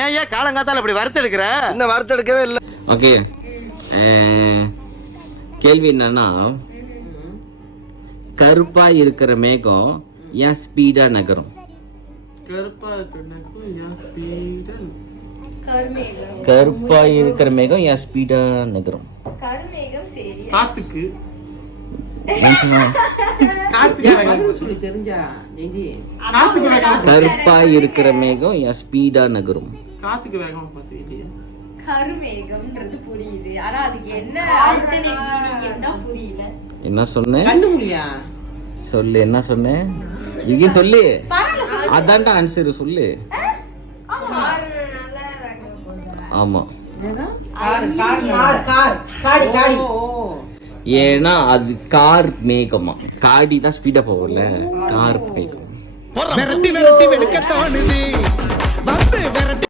ஏன் காலங்காத்தால இப்படி வறுத்தெடுக்கிற? இன்னும் வறுத்தெடுக்கவே இல்லை. ஓகே, கேள்வி என்னன்னா, கருப்பா இருக்கிற மேகம் ஏன் ஸ்பீடா நகரும்? கருப்பா இருக்கிற மேகம் ஏன் ஸ்பீடா நகரும்? காத்துக்கு கருப்பா இருக்கிற மேகம் ஏன் ஸ்பீடா நகரும்? காத்துக்கு வேகமா பார்த்தீங்க. கருமேகம்ன்றது புரியுது, ஆனா அதுக்கு என்ன ஆல்டர்னேட் மீனிங் தான் புரியல. என்ன சொன்னேன்? கண்டுபிடியா சொல்லு, என்ன சொன்னேன்? இங்க சொல்லு, அதான்டா ஆன்சர் சொல்லு. ஆமா, ஏன்னா அது கார் மேகமா. காடி தான் ஸ்பீடா போகும்ல, கார் மேகம்.